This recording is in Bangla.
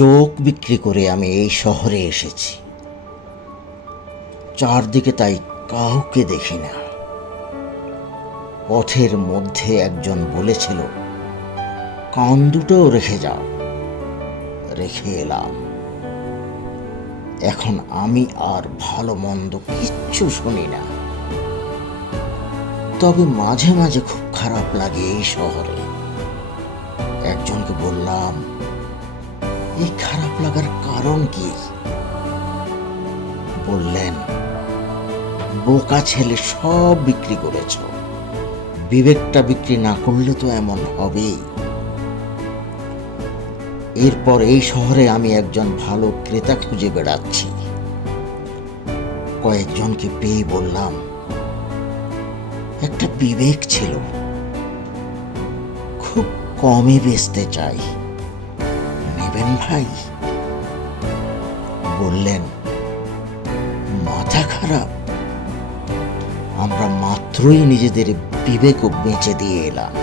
চোখ বিক্রি করে আমি এই শহরে এসেছি। চারদিকে তাই কাউকে দেখি না। পথের মধ্যে একজন বলেছিল, কান দুটোও রেখে যাও। রেখে এলাম। এখন আমি আর ভালো মন্দ কিচ্ছু শুনি না। তবে মাঝে মাঝে খুব খারাপ লাগে এই শহরে। একজনকে বললাম, এই খারাপ লাগার কারণ কি? বললেন, বোকা ছেলে সব বিক্রি করেছ, বিবেকটা বিক্রি না করলে তো এমন হবেই। এরপর এই শহরে আমি একজন ভালো ক্রেতা খুঁজে বেড়াচ্ছি। কয়েকজনকে পেয়ে বললাম, একটা বিবেক ছিল, খুব কমে বেচতে চাই, নেবেন ভাই? বললেন, মাথা খারাপ? আমরা মাত্রই নিজেদের বিবেক বেচে দিয়ে এলাম।